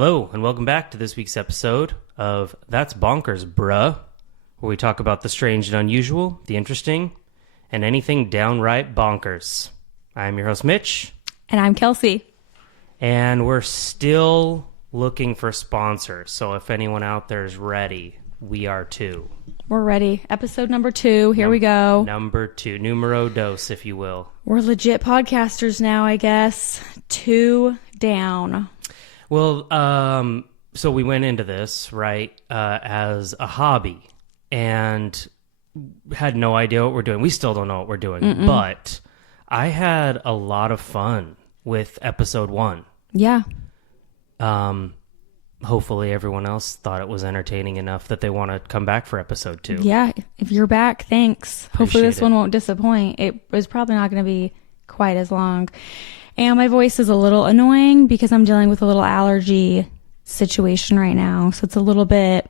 Hello, and welcome back to this week's episode of That's Bonkers, Bruh, where we talk about the strange and unusual, the interesting, and anything downright bonkers. I'm your host, Mitch. And I'm Kelsey. And we're still looking for sponsors, so if anyone out there is ready, we are too. We're ready. Episode number 2. Here we go. Number 2. Numero dos, if you will. We're legit podcasters now, I guess. 2 down. Well, so we went into this, right, as a hobby and had no idea what we're doing. We still don't know what we're doing, but I had a lot of fun with episode 1. Yeah. Hopefully everyone else thought it was entertaining enough that they want to come back for episode 2. Yeah. If you're back, thanks. Hopefully this one won't disappoint. It was probably not going to be quite as long. And my voice is a little annoying because I'm dealing with a little allergy situation right now. So it's a little bit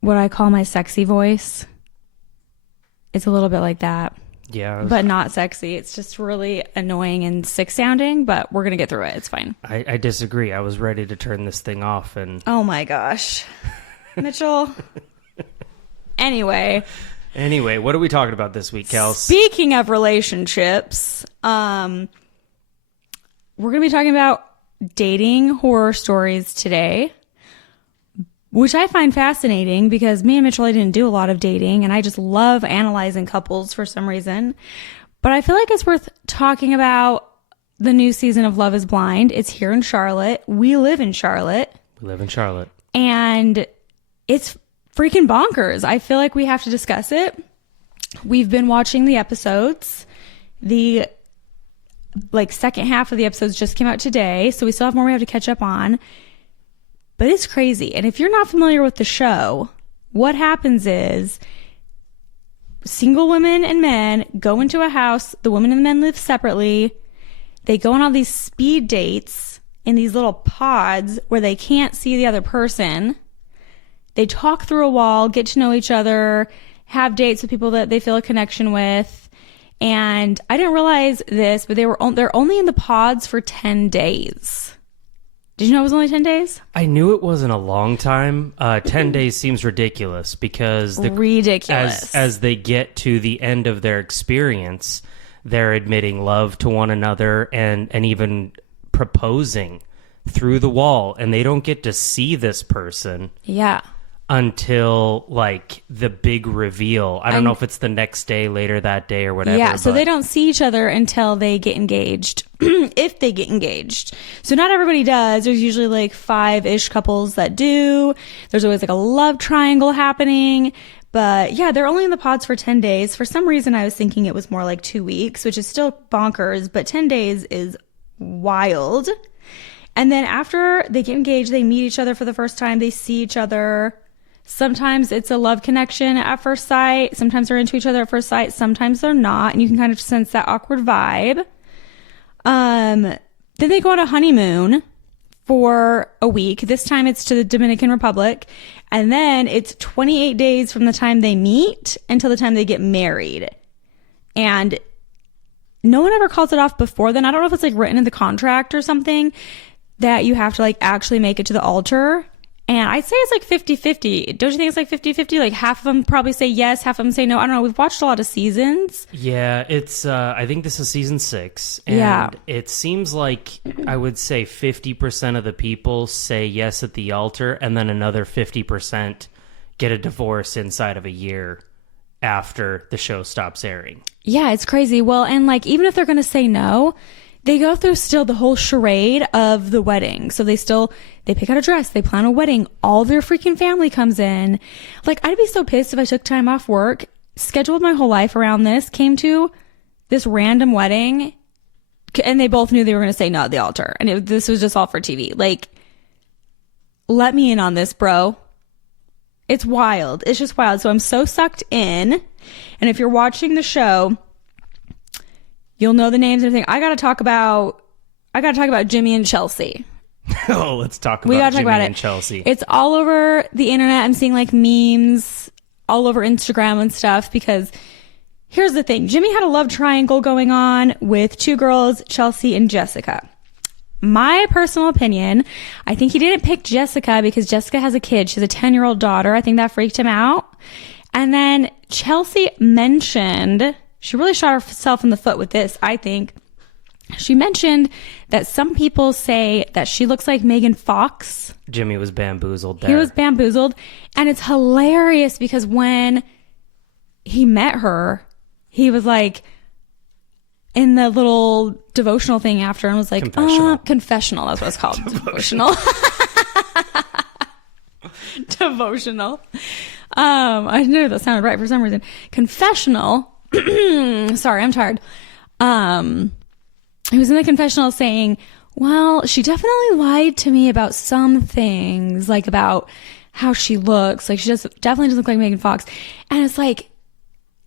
what I call my sexy voice. It's a little bit like that. Yeah. But not sexy. It's just really annoying and sick sounding, but we're going to get through it. It's fine. I disagree. I was ready to turn this thing off and... Oh my gosh. Mitchell. Anyway, what are we talking about this week, Kels? Speaking of relationships, we're going to be talking about dating horror stories today, which I find fascinating because me and Mitchell, I didn't do a lot of dating, and I just love analyzing couples for some reason. But I feel like it's worth talking about the new season of Love is Blind. It's here in Charlotte. We live in Charlotte. And it's freaking bonkers. I feel like we have to discuss it. We've been watching the episodes. The second half of the episodes just came out today, so we still have more we have to catch up on. But it's crazy. And if you're not familiar with the show, what happens is single women and men go into a house. The women and the men live separately. They go on all these speed dates in these little pods where they can't see the other person. They talk through a wall, get to know each other, have dates with people that they feel a connection with. And I didn't realize this, but they're only in the pods for 10 days. Did you know it was only 10 days? I knew it wasn't a long time. 10 days seems ridiculous because... Ridiculous. As they get to the end of their experience, they're admitting love to one another and even proposing through the wall. And they don't get to see this person. Yeah. Until the big reveal. I don't know if it's the next day, later that day, or whatever. Yeah, so they don't see each other until they get engaged. If they get engaged. So not everybody does. There's usually 5-ish couples that do. There's always a love triangle happening. But yeah, they're only in the pods for 10 days. For some reason, I was thinking it was more like 2 weeks, which is still bonkers. But 10 days is wild. And then after they get engaged, they meet each other for the first time. They see each other. Sometimes it's a love connection at first sight. Sometimes they're into each other at first sight. Sometimes they're not. And you can kind of sense that awkward vibe. Then they go on a honeymoon for a week. This time it's to the Dominican Republic. And then it's 28 days from the time they meet until the time they get married. And no one ever calls it off before then. I don't know if it's written in the contract or something that you have to actually make it to the altar. And I'd say it's 50-50. Don't you think it's 50-50? Half of them probably say yes, half of them say no. I don't know. We've watched a lot of seasons. Yeah, it's, I think this is season 6. And it seems I would say 50% of the people say yes at the altar, and then another 50% get a divorce inside of a year after the show stops airing. Yeah, it's crazy. Well, and even if they're going to say no, they go through still the whole charade of the wedding. So they pick out a dress, they plan a wedding, all their freaking family comes in. I'd be so pissed if I took time off work, scheduled my whole life around this, came to this random wedding, and they both knew they were going to say no at the altar. And this was just all for TV. Let me in on this, bro. It's wild. It's just wild. So I'm so sucked in. And if you're watching the show, you'll know the names and everything. I gotta talk about Jimmy and Chelsea. Oh, let's talk about Jimmy and Chelsea. It's all over the internet. I'm seeing memes all over Instagram and stuff because here's the thing. Jimmy had a love triangle going on with 2 girls, Chelsea and Jessica. my personal opinion, I think he didn't pick Jessica because Jessica has a kid. She's a 10-year-old daughter. I think that freaked him out. And then Chelsea mentioned, she really shot herself in the foot with this, I think. She mentioned that some people say that she looks like Megan Fox. Jimmy was bamboozled there. He was bamboozled. And it's hilarious because when he met her, he was like in the little devotional thing after and was like, confessional. That's what it's called. Devotional. Devotional. I knew that sounded right for some reason. Confessional. Sorry, I'm tired. He was in the confessional saying, well, she definitely lied to me about some things, like about how she looks. Like, she just definitely doesn't look like Megan Fox. And it's like,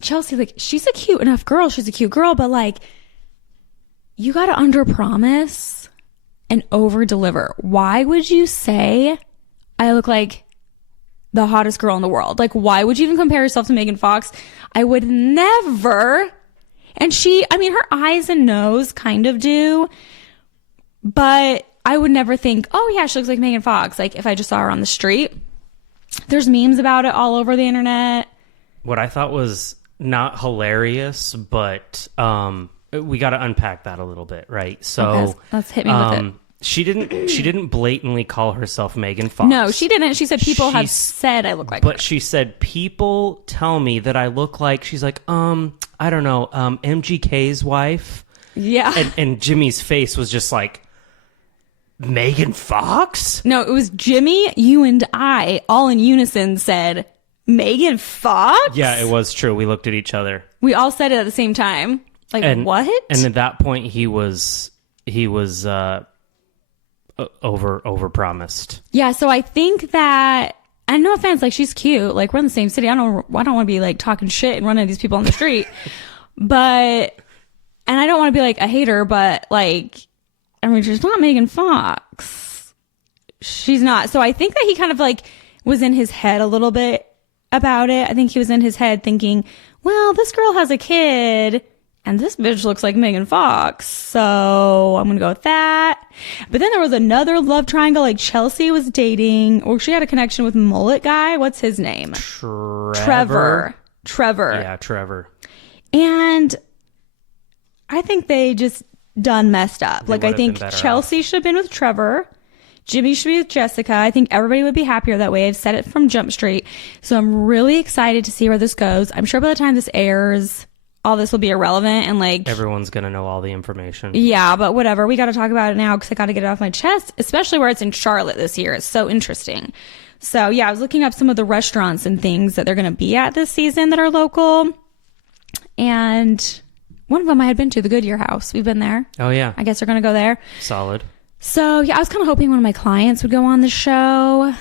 Chelsea, like, she's a cute enough girl. She's a cute girl, but like, you got to under-promise and over-deliver. Why would you say I look like the hottest girl in the world? Like, why would you even compare yourself to Megan Fox? I would never. And her eyes and nose kind of do, but I would never think, oh yeah, she looks like Megan Fox. Like if I just saw her on the street. There's memes about it all over the internet. What I thought was not hilarious, but we got to unpack that a little bit, right? So okay, let's hit me with it. She didn't blatantly call herself Megan Fox. No, she didn't. She said people have said I look like her. But she said people tell me that I look like, she's like, I don't know, MGK's wife. Yeah. And Jimmy's face was just like, Megan Fox? No, it was Jimmy, you and I all in unison said, Megan Fox? Yeah, it was true. We looked at each other. We all said it at the same time. Like, what? And at that point he was over promised. Yeah, so I think that, and no offense, like she's cute, like we're in the same city. I don't want to be like talking shit and running at these people on the street, but, and I don't want to be like a hater, but like, I mean, she's not Megan Fox. She's not. So I think that he kind of like was in his head a little bit about it. I think he was in his head thinking, well, this girl has a kid and this bitch looks like Megan Fox, so I'm going to go with that. But then there was another love triangle, like Chelsea was dating, or she had a connection with mullet guy. What's his name? Trevor. Yeah, Trevor. And I think they just done messed up. Like, I think Chelsea should have been with Trevor. Jimmy should be with Jessica. I think everybody would be happier that way. I've said it from Jump Street. So I'm really excited to see where this goes. I'm sure by the time this airs, all this will be irrelevant and like everyone's gonna know all the information. Yeah, but whatever. We got to talk about it now because I got to get it off my chest, especially where it's in Charlotte this year. It's so interesting. So yeah, I was looking up some of the restaurants and things that they're gonna be at this season that are local, and one of them I had been to, the Goodyear House. We've been there. Oh yeah. I guess they're gonna go there. Solid. So yeah, I was kind of hoping one of my clients would go on the show,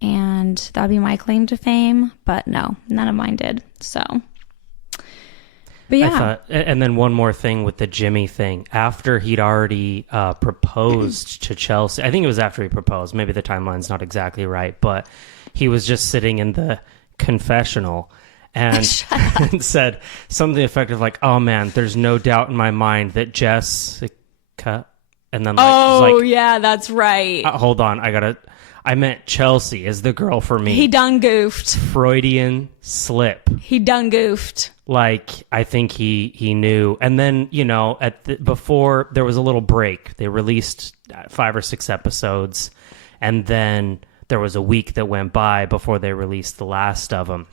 and that would be my claim to fame. But no, none of mine did. So. But yeah. And then one more thing with the Jimmy thing. After he'd already proposed to Chelsea, I think it was after he proposed. Maybe the timeline's not exactly right, but he was just sitting in the confessional and, and said something effective like, "Oh man, there's no doubt in my mind that Jessica," and then yeah, that's right. Hold on, I meant Chelsea is the girl for me. He done goofed. Freudian slip. He done goofed. Like, I think he knew. And then, you know, before there was a little break. They released 5 or 6 episodes. And then there was a week that went by before they released the last of them.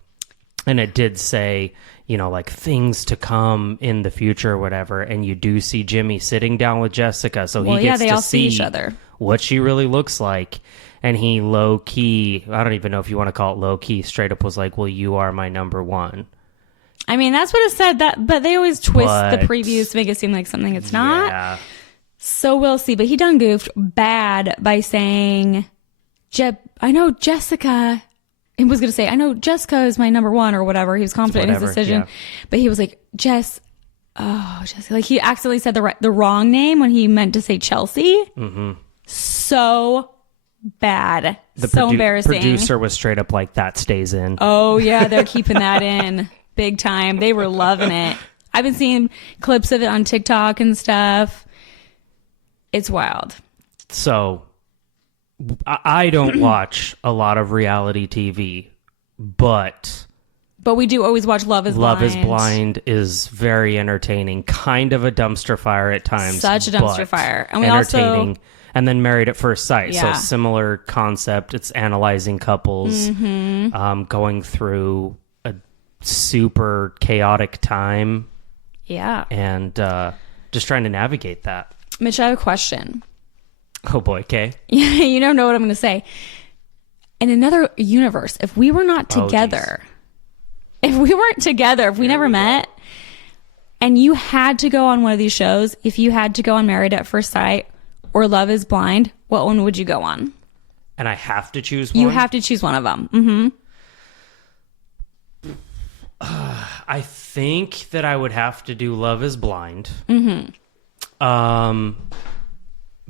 And it did say, you know, like things to come in the future or whatever. And you do see Jimmy sitting down with Jessica. So he gets to see each other. What she really looks like. And he low-key, I don't even know if you want to call it low-key, straight up was like, well, you are my number one. I mean, that's what it said, but they always twist the previews to make it seem like something it's not. Yeah. So we'll see. But he done goofed bad by saying, I know Jessica, he was going to say, I know Jessica is my number one or whatever. He was confident in his decision. Yeah. But he was like, Jessica. Like he accidentally said the wrong name when he meant to say Chelsea. Mm-hmm. So bad. So embarrassing. The producer was straight up like, that stays in. Oh, yeah. They're keeping that in. Big time. They were loving it. I've been seeing clips of it on TikTok and stuff. It's wild. So I don't watch a lot of reality TV, but we do always watch Love is Blind. Love is Blind is very entertaining, kind of a dumpster fire at times. Such a dumpster fire. And we entertaining. also... And then Married at First Sight. Yeah. So similar concept. It's analyzing couples, going through a super chaotic time. Yeah. And just trying to navigate that. Mitch, I have a question. Oh boy, okay. You don't know what I'm going to say. In another universe, if we were not together, if we weren't together, if we never met, and you had to go on one of these shows, if you had to go on Married at First Sight or Love is Blind, what one would you go on? And I have to choose one? You have to choose one of them. Mm-hmm. I think that I would have to do Love is Blind.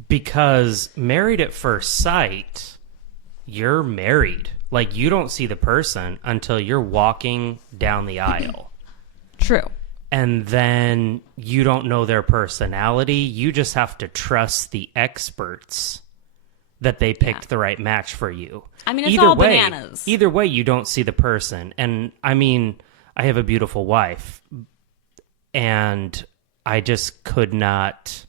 Because Married at First Sight, you're married. Like, you don't see the person until you're walking down the aisle. True. And then you don't know their personality. You just have to trust the experts that they picked the right match for you. I mean, it's all bananas. Either way, you don't see the person. And I mean, I have a beautiful wife, and I just could not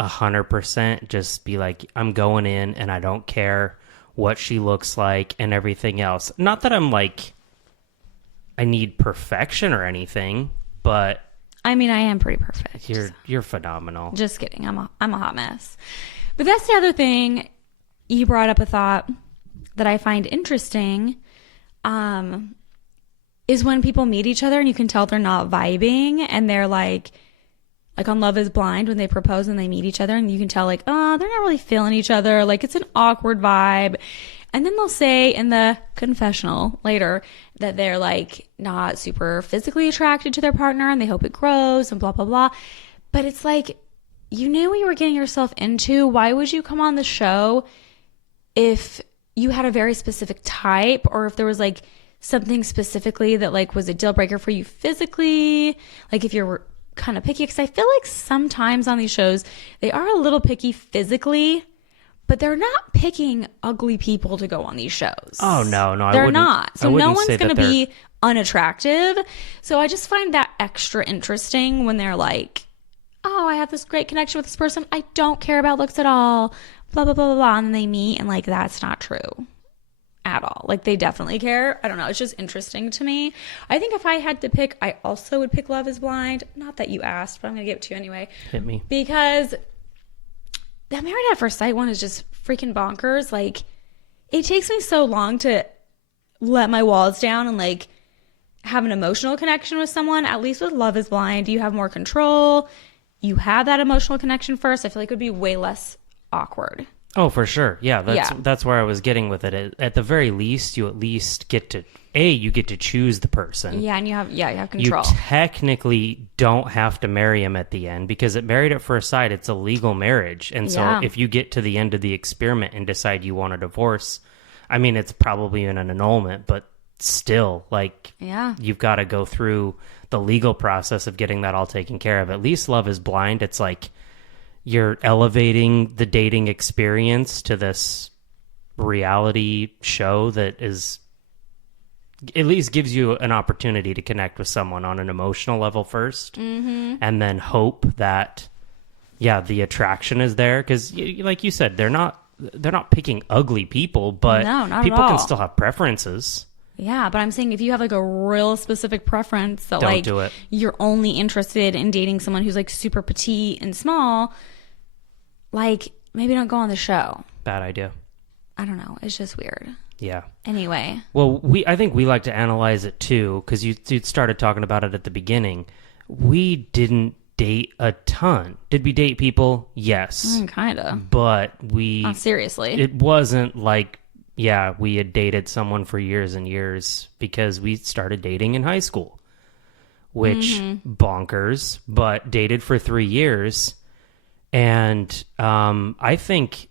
100% just be like, I'm going in and I don't care what she looks like and everything else. Not that I'm like, I need perfection or anything, but I mean, I am pretty perfect. You're phenomenal. Just kidding. I'm a hot mess. But that's the other thing. You brought up a thought that I find interesting, is when people meet each other and you can tell they're not vibing, and they're like on Love is Blind, when they propose and they meet each other and you can tell like, oh, they're not really feeling each other. Like, it's an awkward vibe. And then they'll say in the confessional later that they're like not super physically attracted to their partner and they hope it grows and blah, blah, blah. But it's like, you knew what you were getting yourself into. Why would you come on the show if you had a very specific type, or if there was like something specifically that like was a deal breaker for you physically? Like, if you're kind of picky, because I feel like sometimes on these shows they are a little picky physically, but they're not picking ugly people to go on these shows. Oh, no, they're not. So no one's going to be unattractive. So I just find that extra interesting when they're like, oh, I have this great connection with this person. I don't care about looks at all. Blah, blah, blah, blah, blah. And then they meet and like, that's not true at all. Like, they definitely care. I don't know. It's just interesting to me. I think if I had to pick, I also would pick Love is Blind. Not that you asked, but I'm going to give it to you anyway. Hit me. Because that Married at First Sight one is just freaking bonkers. Like, it takes me so long to let my walls down and like have an emotional connection with someone. At least with Love is Blind, you have more control. You have that emotional connection first. I feel like it would be way less awkward. Oh, for sure. Yeah, that's where I was getting with it. At the very least, you at least get to you get to choose the person. Yeah, and you have control. You technically don't have to marry him at the end, because at Married at First Sight, it's a legal marriage. And so if you get to the end of the experiment and decide you want a divorce, I mean, it's probably an annulment, but still, like, you've got to go through the legal process of getting that all taken care of. At least Love is Blind, it's like you're elevating the dating experience to this reality show that is, at least gives you an opportunity to connect with someone on an emotional level first, and then hope that, the attraction is there. Because, like you said, they're not picking ugly people, but people can still have preferences. Yeah, but I'm saying if you have like a real specific preference that don't do it. You're only interested in dating someone who's like super petite and small, like, maybe don't go on the show. Bad idea. I don't know. It's just weird. Yeah. Anyway. Well, I think we like to analyze it too, because you started talking about it at the beginning. We didn't date a ton. Did we date people? Yes. Kind of. But we... Not seriously. It wasn't like, we had dated someone for years and years, because we started dating in high school, which bonkers, but dated for 3 years. And I think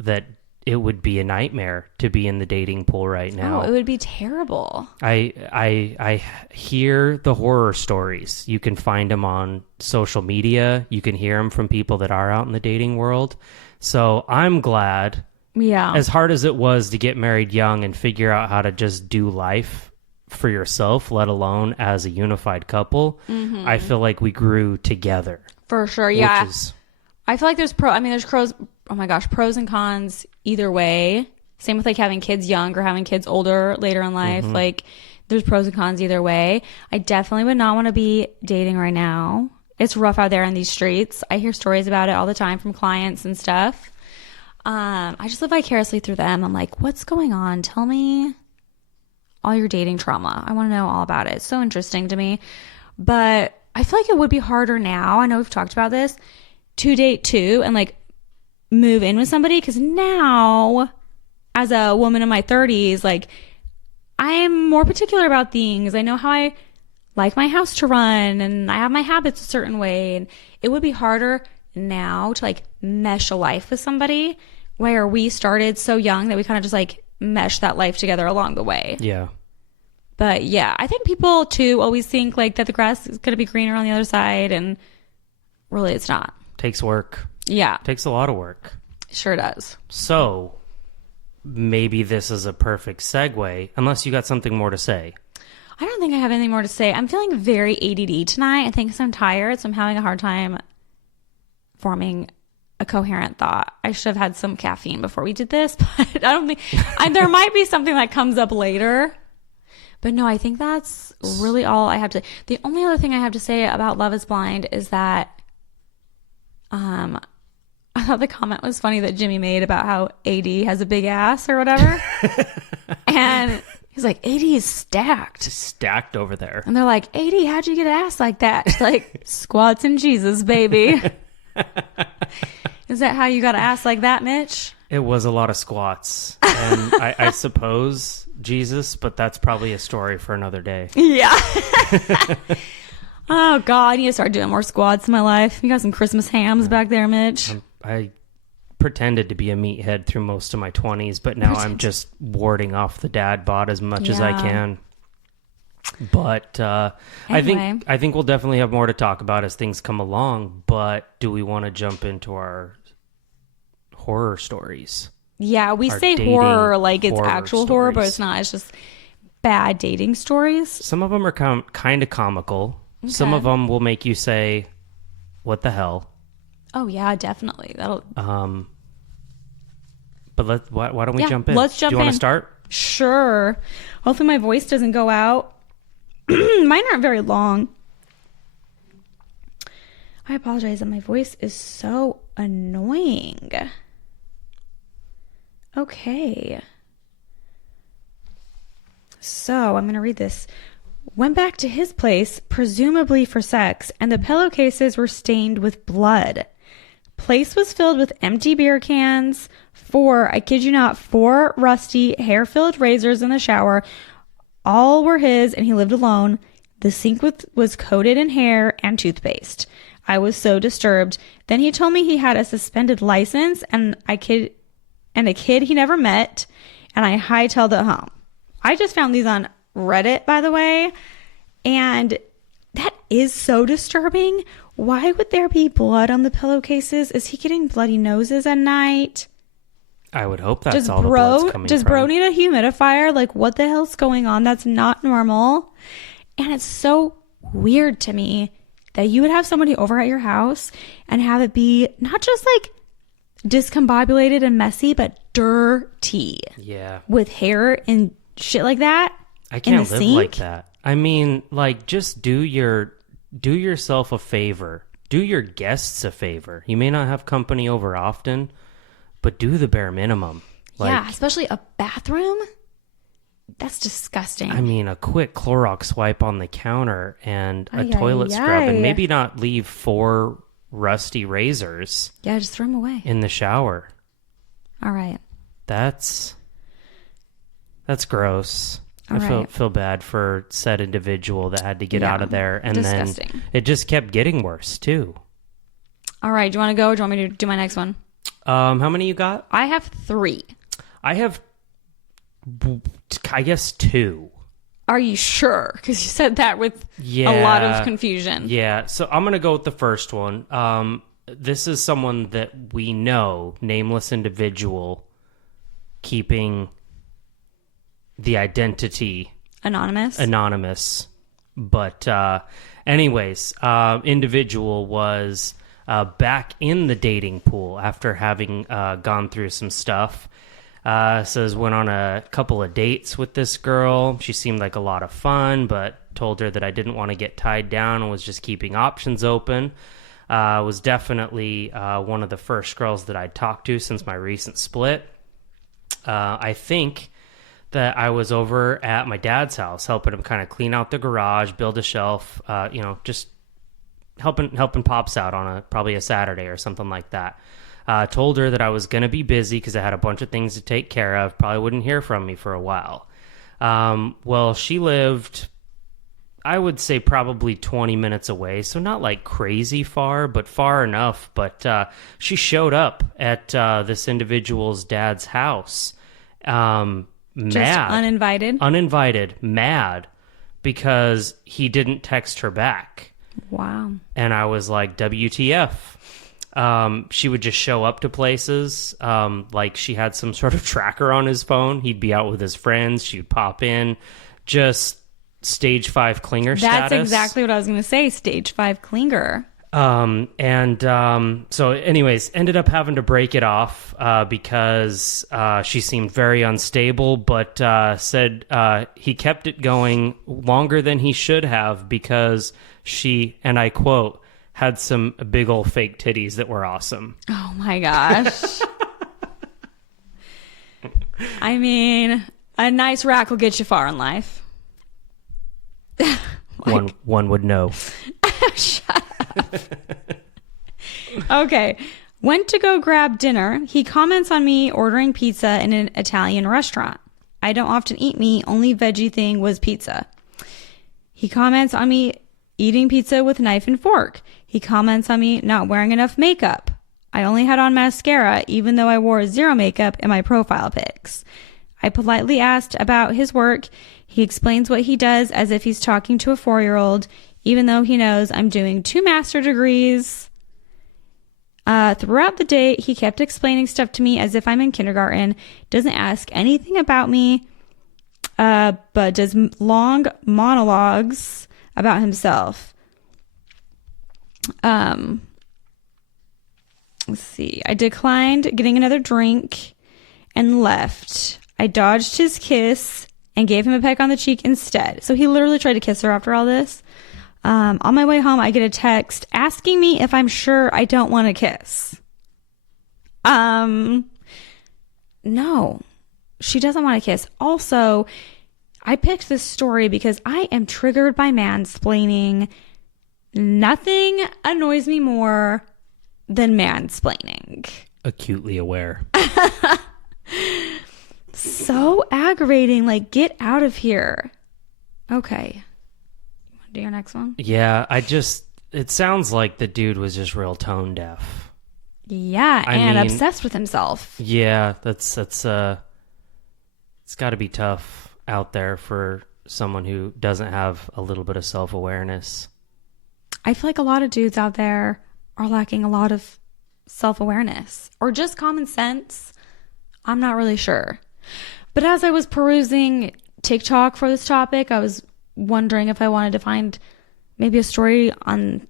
that it would be a nightmare to be in the dating pool right now. Oh, it would be terrible. I hear the horror stories. You can find them on social media. You can hear them from people that are out in the dating world. So I'm glad. Yeah. As hard as it was to get married young and figure out how to just do life for yourself, let alone as a unified couple, I feel like we grew together. For sure. Yeah. I feel like there's pros. Oh my gosh, pros and cons either way. Same with like having kids young or having kids older later in life. Like there's pros and cons either way. I definitely would not want to be dating right now. It's rough out there in these streets. I hear stories about it all the time from clients and stuff. I just live vicariously through them. I'm like, what's going on? Tell me all your dating trauma. I want to know all about it. It's so interesting to me. But I feel like it would be harder now. I know we've talked about this, to date too and like move in with somebody, because now as a woman in my 30s, like I am more particular about things. I know how I like my house to run and I have my habits a certain way, and it would be harder now to like mesh a life with somebody where we started so young that we kind of just like mesh that life together along the way. Yeah. But yeah, I think people too always think like that the grass is going to be greener on the other side, and really it's not. Takes work. Yeah. Takes a lot of work. Sure does. So maybe this is a perfect segue, unless you got something more to say. I don't think I have anything more to say. I'm feeling very ADD tonight. I think 'cause I'm tired, so I'm having a hard time forming a coherent thought. I should have had some caffeine before we did this, but I don't think there might be something that comes up later. But no, I think that's really all I have to. The only other thing I have to say about Love is Blind is that I thought the comment was funny that Jimmy made about how AD has a big ass or whatever. And he's like, AD is stacked. Just stacked over there. And they're like, AD, how'd you get an ass like that? She's like, squats and Jesus, baby. Is that how you got an ass like that, Mitch? It was a lot of squats. And I suppose Jesus, but that's probably a story for another day. Yeah. Oh, God, I need to start doing more squats in my life. You got some Christmas hams back there, Mitch. I pretended to be a meathead through most of my 20s, but now I'm just warding off the dad bod as much as I can. But anyway. I think we'll definitely have more to talk about as things come along. But do we want to jump into our horror stories? Yeah, we say horror like it's actual horror, but it's not. It's just bad dating stories. Some of them are kind of comical. Okay. Some of them will make you say, "What the hell?" Oh yeah, definitely. That'll. But why don't we jump in? Let's jump in. Do you want to start? Sure. Hopefully my voice doesn't go out. Mine aren't very long. I apologize that my voice is so annoying. Okay. So I'm going to read this. Went back to his place, presumably for sex, and the pillowcases were stained with blood. Place was filled with empty beer cans, I kid you not, 4 rusty, hair-filled razors in the shower. All were his, and he lived alone. The sink was coated in hair and toothpaste. I was so disturbed. Then he told me he had a suspended license and a kid he never met, and I hightailed it home. I just found these on Reddit, by the way, and that is so disturbing. Why would there be blood on the pillowcases? Is he getting bloody noses at night? I would hope that's all the blood's coming from. Does bro need a humidifier? Like, what the hell's going on? That's not normal. And it's so weird to me that you would have somebody over at your house and have it be not just like discombobulated and messy, but dirty. Yeah. With hair and shit like that. I can't live like that. I mean, like, just do yourself a favor. Do your guests a favor. You may not have company over often, but do the bare minimum. Yeah, especially a bathroom. That's disgusting. I mean, a quick Clorox wipe on the counter and a toilet scrub, and maybe not leave 4 rusty razors. Yeah, just throw them away in the shower. All right. That's gross. I feel bad for said individual that had to get out of there, and disgusting. Then it just kept getting worse too. All right, do you want to go, or do you want me to do my next one? How many you got? I have 3. I have, I guess, 2. Are you sure? Because you said that with a lot of confusion. Yeah, so I'm going to go with the first one. This is someone that we know, nameless individual, keeping the identity anonymous. But anyways, individual was back in the dating pool after having gone through some stuff. Says went on a couple of dates with this girl. She seemed like a lot of fun, but told her that I didn't want to get tied down and was just keeping options open. Was definitely one of the first girls that I'd talked to since my recent split. I think that I was over at my dad's house helping him kind of clean out the garage, build a shelf, just helping Pops out on probably a Saturday or something like that. Told her that I was going to be busy because I had a bunch of things to take care of. Probably wouldn't hear from me for a while. Well, she lived, I would say, probably 20 minutes away. So not like crazy far, but far enough. But she showed up at this individual's dad's house. Mad. Just uninvited. Mad because he didn't text her back. Wow. And I was like, WTF. She would just show up to places, like she had some sort of tracker on his phone. He'd be out with his friends. She'd pop in, just stage 5 clinger status. That's exactly what I was going to say, stage 5 clinger. So anyways, ended up having to break it off, because, she seemed very unstable, but, said, he kept it going longer than he should have because she, and I quote, had some big old fake titties that were awesome. Oh my gosh. I mean, a nice rack will get you far in life. One would know. Shut up. Okay. Went to go grab dinner. He comments on me ordering pizza in an Italian restaurant. I don't often eat meat. Only veggie thing was pizza. He comments on me eating pizza with knife and fork. He comments on me not wearing enough makeup. I only had on mascara, even though I wore 0 makeup in my profile pics. I politely asked about his work. He explains what he does as if he's talking to a 4-year-old, even though he knows I'm doing 2 master degrees. Throughout the day, he kept explaining stuff to me as if I'm in kindergarten, doesn't ask anything about me, but does long monologues about himself. Let's see. I declined getting another drink and left. I dodged his kiss and gave him a peck on the cheek instead. So he literally tried to kiss her after all this. On my way home, I get a text asking me if I'm sure I don't want to kiss. No, she doesn't want to kiss. Also, I picked this story because I am triggered by mansplaining. Nothing annoys me more than mansplaining. Acutely aware. So aggravating. Like, get out of here. Okay. You want to do your next one? Yeah, it sounds like the dude was just real tone deaf. Yeah, I mean, obsessed with himself. Yeah, that's it's got to be tough out there for someone who doesn't have a little bit of self-awareness. I feel like a lot of dudes out there are lacking a lot of self-awareness or just common sense. I'm not really sure. But as I was perusing TikTok for this topic, I was wondering if I wanted to find maybe a story on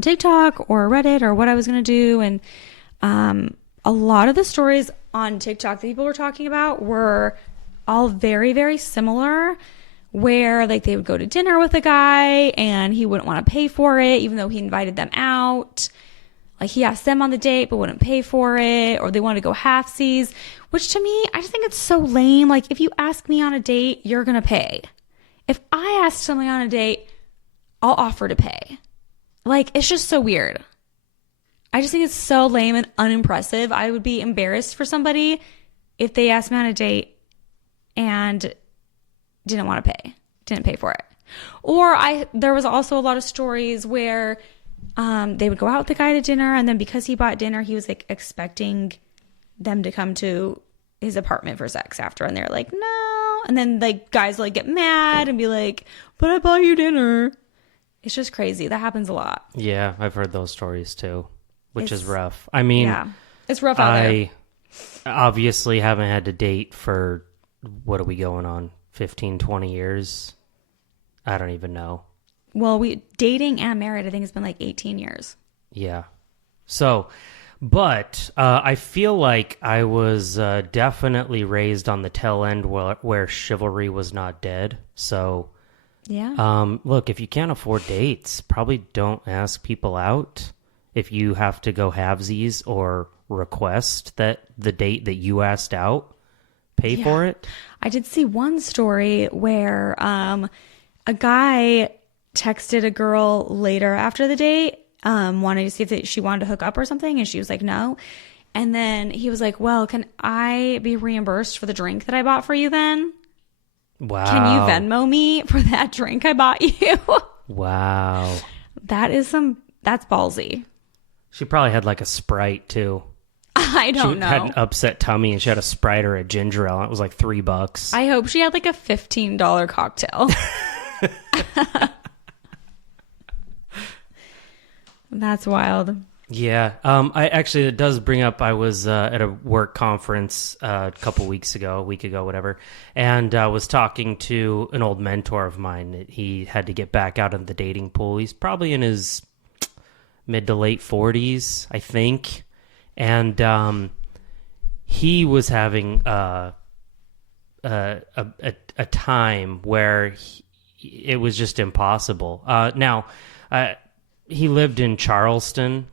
TikTok or Reddit or what I was going to do. And a lot of the stories on TikTok that people were talking about were all very, very similar, where like they would go to dinner with a guy and he wouldn't want to pay for it, even though he invited them out. Like he asked them on the date but wouldn't pay for it, or they wanted to go halfsies, which to me, I just think it's so lame. Like if you ask me on a date, you're going to pay. If I ask somebody on a date, I'll offer to pay. Like it's just so weird. I just think it's so lame and unimpressive. I would be embarrassed for somebody if they asked me on a date and didn't want to pay, didn't pay for it. Or there was also a lot of stories where they would go out with the guy to dinner, and then because he bought dinner, he was like expecting them to come to his apartment for sex after, and they're like, no. And then like guys like get mad and be like, but I bought you dinner. It's just crazy. That happens a lot. Yeah, I've heard those stories too, which is rough. I mean, yeah, it's rough out there. I obviously haven't had to date for, what are we going on, 15, 20 years? I don't even know. Well, dating and married, I think it's been like 18 years. Yeah. So, but I feel like I was definitely raised on the tail end where chivalry was not dead. So, yeah. Look, if you can't afford dates, probably don't ask people out. If you have to go halvesies or request that the date that you asked out, pay for it. I did see one story where a guy texted a girl later after the date, wanted to see if she wanted to hook up or something, and she was like, no. And then he was like, well, can I be reimbursed for the drink that I bought for you then? Wow. Can you Venmo me for that drink I bought you? Wow. That's ballsy. She probably had like a Sprite too. I don't know. She had an upset tummy and she had a Sprite or a ginger ale, and it was like $3. I hope she had like a $15 cocktail. That's wild. Yeah. It does bring up, I was at a work conference a week ago, whatever, and was talking to an old mentor of mine. He had to get back out in the dating pool. He's probably in his mid to late 40s, I think. And he was having a time where it was just impossible. Now, he lives in Charleston,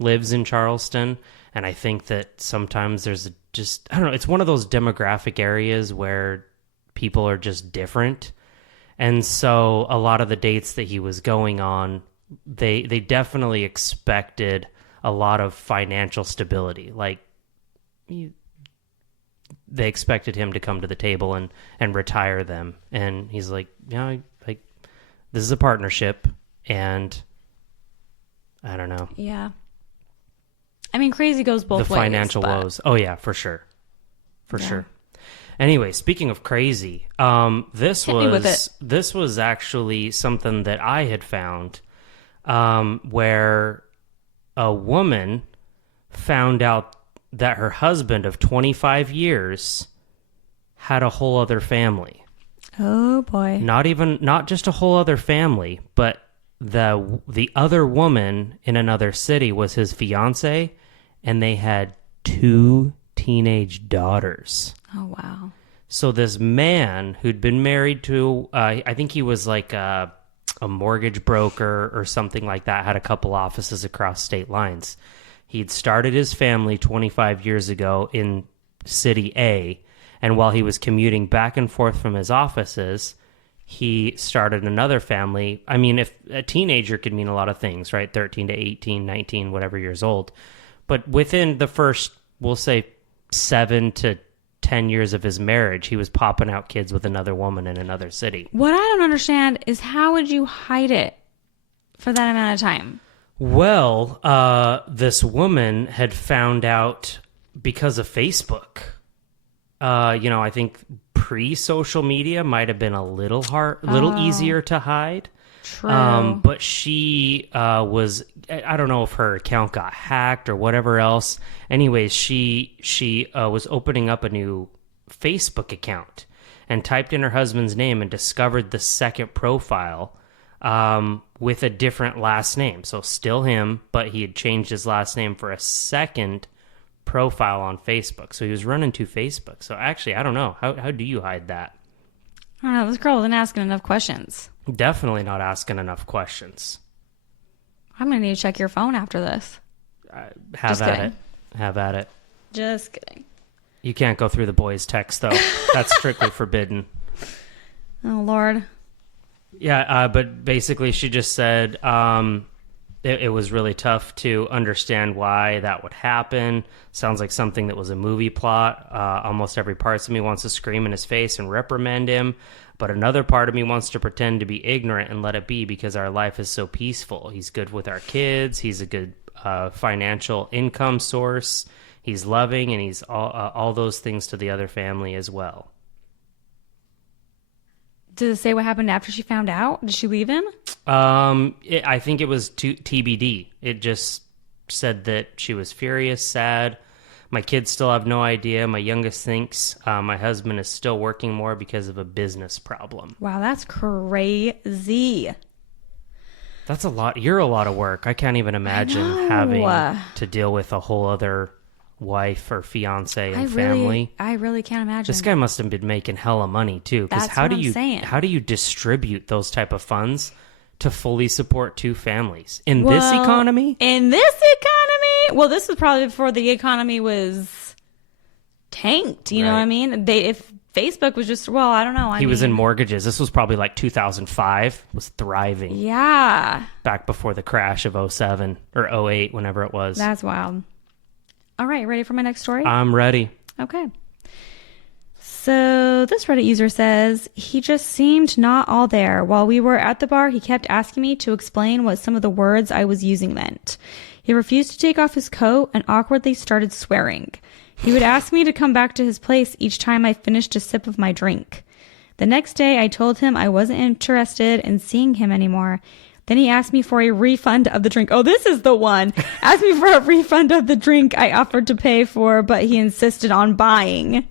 and I think that sometimes there's I don't know, it's one of those demographic areas where people are just different. And so a lot of the dates that he was going on, they definitely expected a lot of financial stability. Like, they expected him to come to the table and retire them. And he's like, yeah, like, this is a partnership, and I don't know. Yeah. I mean, crazy goes both ways. The financial woes. Oh, yeah, for sure. For sure. Anyway, speaking of crazy, this was actually something that I had found, where a woman found out that her husband of 25 years had a whole other family. Oh, boy. Not just a whole other family, but the other woman in another city was his fiance, and they had 2 teenage daughters. Oh, wow. So this man who'd been married to, I think he was like a mortgage broker or something like that, had a couple offices across state lines. He'd started his family 25 years ago in City A, and while he was commuting back and forth from his offices, he started another family. I mean, if a teenager could mean a lot of things, right? 13 to 18, 19, whatever years old. But within the first, we'll say 7 to 10 years of his marriage, he was popping out kids with another woman in another city. What I don't understand is, how would you hide it for that amount of time? Well, this woman had found out because of Facebook. I think pre-social media might have been a little easier to hide. True. But she I don't know if her account got hacked or whatever else. Anyways, she was opening up a new Facebook account and typed in her husband's name and discovered the second profile with a different last name. So still him, but he had changed his last name for a second profile on Facebook. So he was running 2 Facebook. So actually, I don't know. How do you hide that? I don't know. This girl wasn't asking enough questions. Definitely not asking enough questions. I'm going to need to check your phone after this. Have at it. Just kidding. You can't go through the boys' text, though. That's strictly forbidden. Oh, Lord. Yeah, but basically she just said it was really tough to understand why that would happen. Sounds like something that was a movie plot. Almost every part of me wants to scream in his face and reprimand him, but another part of me wants to pretend to be ignorant and let it be because our life is so peaceful. He's good with our kids. He's a good financial income source. he's loving, and he's all those things to the other family as well. Does it say what happened after she found out? Did she leave him? I think it was TBD. It just said that she was furious, sad. My kids still have no idea. My youngest thinks my husband is still working more because of a business problem. Wow, that's crazy. That's a lot. You're a lot of work. I can't even imagine having to deal with a whole other wife or fiance and family. I really can't imagine. This guy must have been making hella money too. Because how do you distribute those type of funds to fully support two families in this economy? Well, this was probably before the economy was tanked. You know what I mean? If Facebook was just, I don't know. He was in mortgages. This was probably like 2005. Was thriving. Yeah. Back before the crash of 07 or 08, whenever it was. That's wild. All right, ready for my next story? I'm ready. Okay. So this Reddit user says, he just seemed not all there. While we were at the bar, he kept asking me to explain what some of the words I was using meant. He refused to take off his coat and awkwardly started swearing. He would ask me to come back to his place each time I finished a sip of my drink. The next day, I told him I wasn't interested in seeing him anymore. Then he asked me for a refund of the drink. Oh, this is the one. Asked me for a refund of the drink I offered to pay for, but he insisted on buying.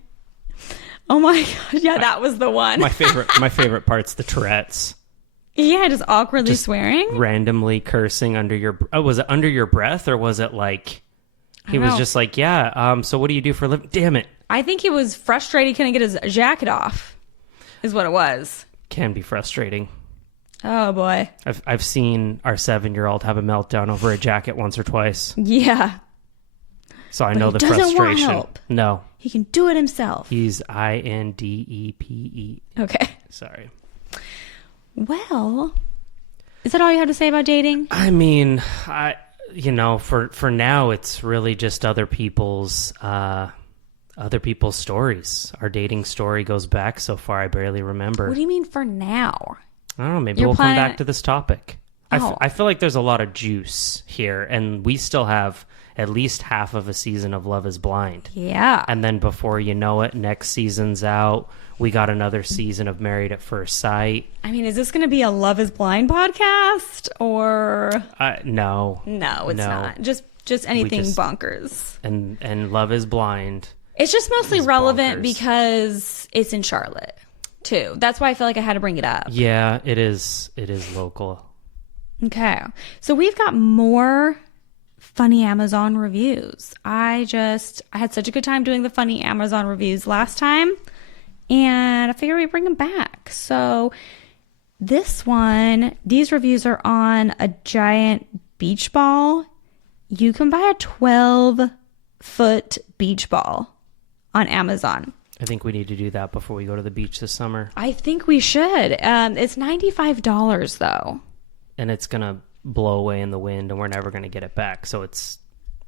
Oh my God. Yeah, that was the one. My favorite part's the Tourette's. Yeah, just awkwardly swearing. Randomly cursing under your... Oh, was it under your breath or was it like... He was just like, so what do you do for a living? Damn it. I think he was frustrated he couldn't get his jacket off, is what it was. Can be frustrating. Oh, boy. I've seen our 7-year-old have a meltdown over a jacket once or twice. Yeah. So I know the frustration. Want help. No. He can do it himself. He's INDEPE. Okay. Sorry. Well, is that all you have to say about dating? I mean, for now, it's really just other people's stories. Our dating story goes back so far, I barely remember. What do you mean for now? I don't know. Maybe we'll come back to this topic. I feel like there's a lot of juice here, and we still have at least half of a season of Love is Blind. Yeah. And then before you know it, next season's out. We got another season of Married at First Sight. I mean, is this going to be a Love is Blind podcast or? No. No, it's not. Just anything bonkers. And Love is Blind. It's just mostly relevant because it's in Charlotte, too. That's why I feel like I had to bring it up. Yeah, it is. It is local. Okay. So we've got more funny Amazon reviews. I had such a good time doing the funny Amazon reviews last time, and I figured we'd bring them back. So these reviews are on a giant beach ball. You can buy a 12-foot beach ball on Amazon. I think we need to do that before we go to the beach this summer. I think we should. It's $95 though. And it's going to blow away in the wind and we're never going to get it back. So it's...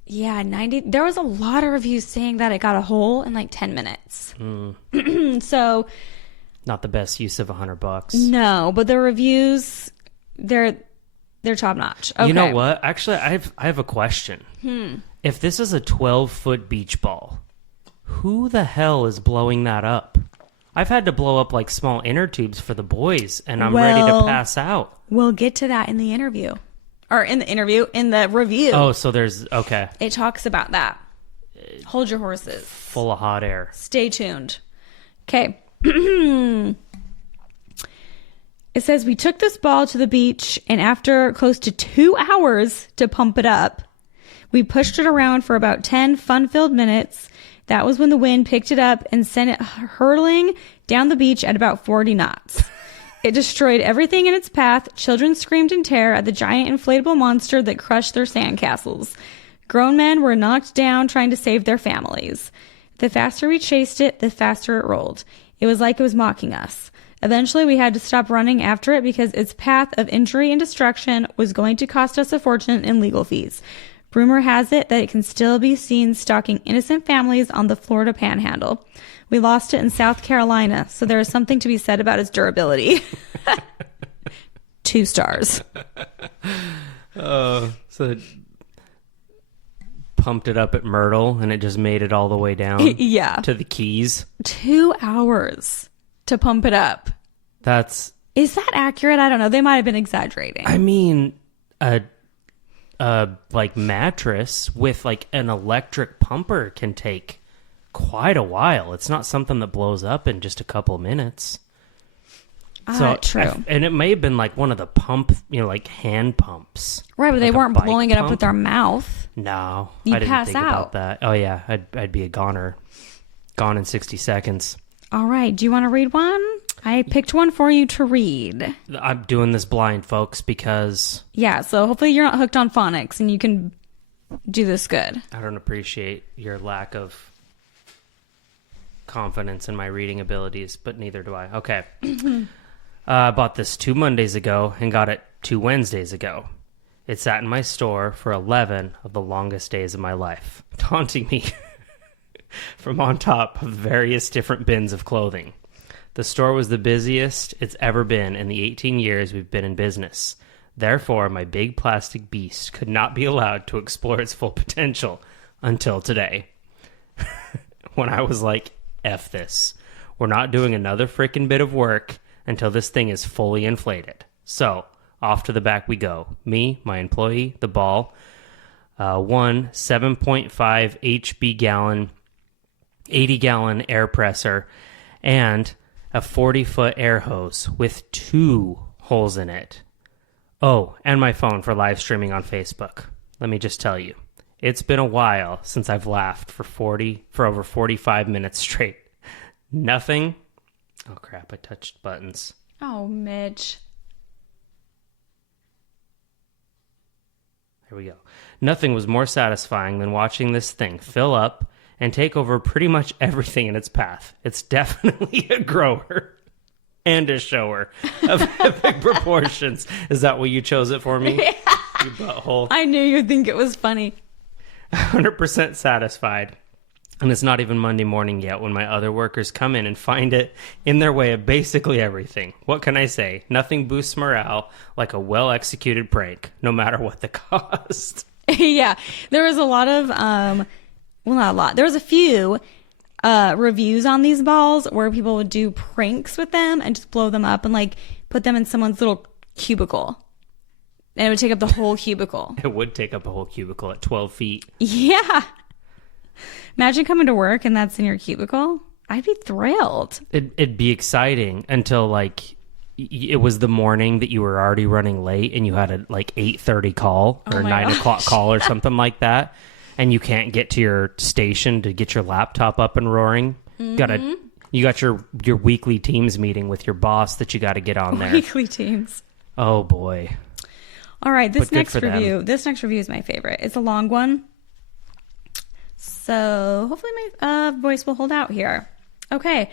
Yeah, 90. There was a lot of reviews saying that it got a hole in like 10 minutes. So... Not the best use of $100. No, but the reviews, they're top notch. Okay. You know what? Actually, I have a question. If this is a 12-foot beach ball, who the hell is blowing that up? I've had to blow up like small inner tubes for the boys, and I'm ready to pass out. We'll get to that in the interview. Or in the review. Oh, so okay. It talks about that. Hold your horses. Full of hot air. Stay tuned. Okay. It says, we took this ball to the beach, and after close to 2 hours to pump it up, we pushed it around for about 10 fun-filled minutes. That was when the wind picked it up and sent it hurtling down the beach at about 40 knots. It destroyed everything in its path. Children screamed in terror at the giant inflatable monster that crushed their sandcastles. Grown men were knocked down trying to save their families. The faster we chased it, the faster it rolled. It was like it was mocking us. Eventually, we had to stop running after it because its path of injury and destruction was going to cost us a fortune in legal fees. Rumor has it that it can still be seen stalking innocent families on the Florida Panhandle. We lost it in South Carolina, so there is something to be said about its durability. 2 stars. So pumped it up at Myrtle and it just made it all the way down Yeah. to the Keys. 2 hours to pump it up. Is that accurate? I don't know. They might have been exaggerating. I mean, a like mattress with like an electric pumper can take quite a while. It's not something that blows up in just a couple of minutes. True. And it may have been like one of the pump, like hand pumps. Right, but like they weren't blowing it up pump. with their mouth. No, You'd I didn't pass think out. about that. Oh yeah, I'd be a goner. Gone in 60 seconds. All right. Do you want to read one? I picked one for you to read. I'm doing this blind, folks, because... Yeah, so hopefully you're not hooked on phonics and you can do this good. I don't appreciate your lack of confidence in my reading abilities, but neither do I. Okay. I bought this 2 Mondays ago and got it 2 Wednesdays ago. It sat in my store for 11 of the longest days of my life, taunting me from on top of various different bins of clothing. The store was the busiest it's ever been in the 18 years we've been in business. Therefore, my big plastic beast could not be allowed to explore its full potential until today. When I was like, F this. We're not doing another freaking bit of work until this thing is fully inflated. So, off to the back we go. Me, my employee, the ball, one 7.5 HB gallon, 80-gallon air presser, and a 40-foot air hose with 2 holes in it. Oh, and my phone for live streaming on Facebook. Let me just tell you, it's been a while since I've laughed for over 45 minutes straight. Nothing. Oh crap, I touched buttons. Oh, Mitch. There we go. Nothing was more satisfying than watching this thing fill up and take over pretty much everything in its path. It's definitely a grower and a shower of epic proportions. Is that what you chose it for me? Yeah. You butthole. I knew you'd think it was funny. 100% satisfied. And it's not even Monday morning yet when my other workers come in and find it in their way of basically everything. What can I say? Nothing boosts morale like a well-executed prank, no matter what the cost. Yeah, there was a lot of, well, not a lot. There was a few reviews on these balls where people would do pranks with them and just blow them up and like put them in someone's little cubicle. And it would take up the whole cubicle. It would take up a whole cubicle at 12 feet. Yeah. Imagine coming to work and that's in your cubicle. I'd be thrilled. It'd be exciting until like it was the morning that you were already running late and you had a like 8:30 call or 9 o'clock call or something like that. And you can't get to your station to get your laptop up and roaring. Mm-hmm. You got your weekly Teams meeting with your boss that you got to get on there. Weekly Teams. Oh boy. All right, this next review is my favorite. It's a long one. So hopefully my voice will hold out here. Okay.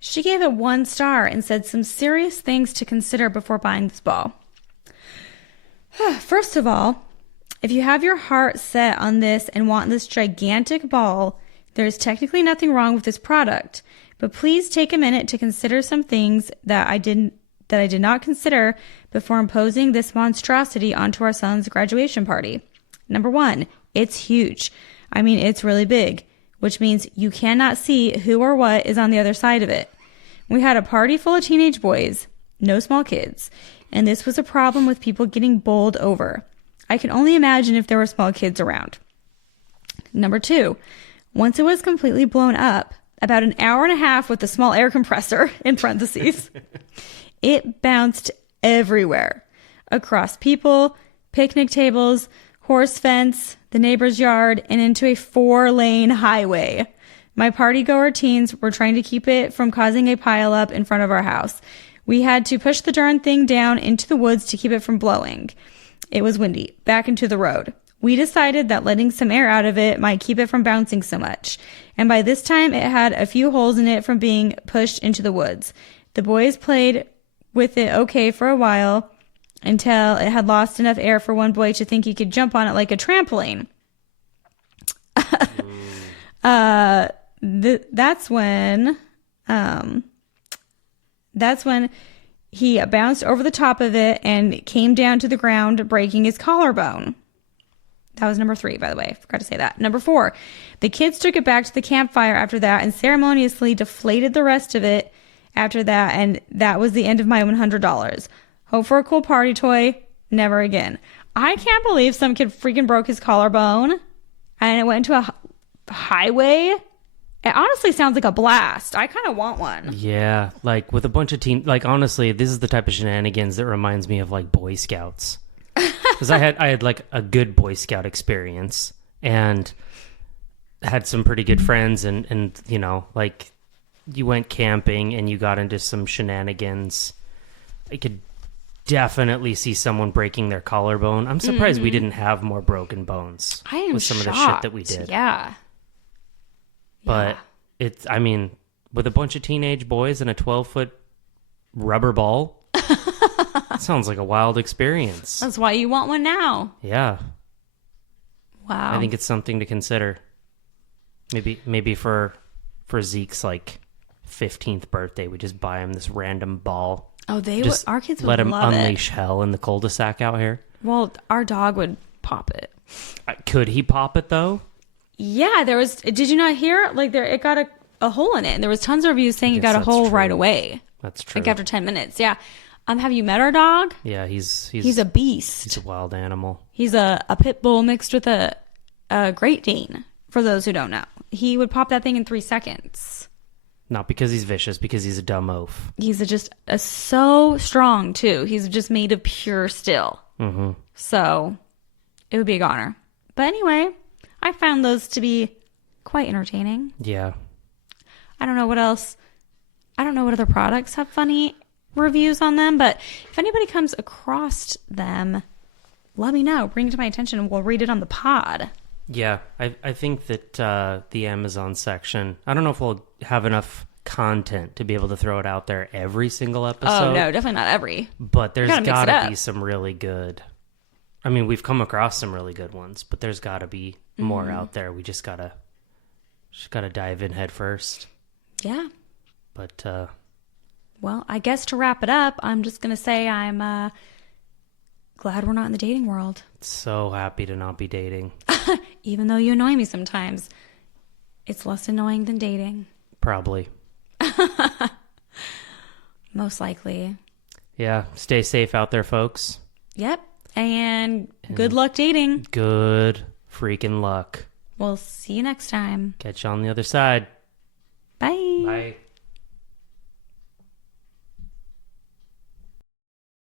She gave it 1 star and said some serious things to consider before buying this ball. First of all, if you have your heart set on this and want this gigantic ball, there is technically nothing wrong with this product. But please take a minute to consider some things that I did not consider before imposing this monstrosity onto our son's graduation party. Number 1, it's huge. I mean, it's really big, which means you cannot see who or what is on the other side of it. We had a party full of teenage boys, no small kids, and this was a problem with people getting bowled over. I can only imagine if there were small kids around. Number 2, once it was completely blown up, about an hour and a half with a small air compressor, in parentheses, it bounced everywhere. Across people, picnic tables, horse fence, the neighbor's yard, and into a 4-lane highway. My party-goer teens were trying to keep it from causing a pileup in front of our house. We had to push the darn thing down into the woods to keep it from blowing. It was windy. Back into the road. We decided that letting some air out of it might keep it from bouncing so much. And by this time, it had a few holes in it from being pushed into the woods. The boys played with it okay for a while until it had lost enough air for one boy to think he could jump on it like a trampoline. That's when he bounced over the top of it and came down to the ground, breaking his collarbone. That was number 3, by the way. I forgot to say that. Number 4, the kids took it back to the campfire after that and ceremoniously deflated the rest of it after that. And that was the end of my $100. Hope for a cool party toy. Never again. I can't believe some kid freaking broke his collarbone and it went into a highway. It honestly sounds like a blast. I kind of want one. Yeah, like with a bunch of like honestly, this is the type of shenanigans that reminds me of like Boy Scouts. Because I had like a good Boy Scout experience and had some pretty good friends and you know, like you went camping and you got into some shenanigans. I could definitely see someone breaking their collarbone. I'm surprised we didn't have more broken bones with some of the shit that we did. Yeah. But I mean, with a bunch of teenage boys and a 12-foot rubber ball, sounds like a wild experience. That's why you want one now. Yeah. Wow. I think it's something to consider. Maybe for Zeke's like 15th birthday, we just buy him this random ball. Oh, our kids would let him love unleash hell in the cul-de-sac out here. Well, our dog would pop it. Could he pop it though? Yeah, there was. Did you not hear? Like it got a hole in it. And there was tons of reviews saying it got a hole right away. That's true. Like after 10 minutes. Yeah. Have you met our dog? Yeah, he's a beast. He's a wild animal. He's a pit bull mixed with a Great Dane. For those who don't know, he would pop that thing in 3 seconds. Not because he's vicious, because he's a dumb oaf. He's just so strong too. He's just made of pure steel. Mm-hmm. So it would be a goner. But anyway, I found those to be quite entertaining. Yeah. I don't know what else. I don't know what other products have funny reviews on them, but if anybody comes across them, let me know. Bring it to my attention and we'll read it on the pod. Yeah, I think that the Amazon section, I don't know if we'll have enough content to be able to throw it out there every single episode. Oh, no, definitely not every. But there's got to be some really good. I mean, we've come across some really good ones, but there's got to be more out there. We just gotta dive in head first. Yeah. But well, I guess to wrap it up, I'm just gonna say I'm glad we're not in the dating world. So happy to not be dating. Even though you annoy me sometimes, it's less annoying than dating. Probably. Most likely. Yeah. Stay safe out there, folks. Yep. And good luck dating. Good freaking luck. We'll see you next time. Catch you on the other side. Bye. Bye.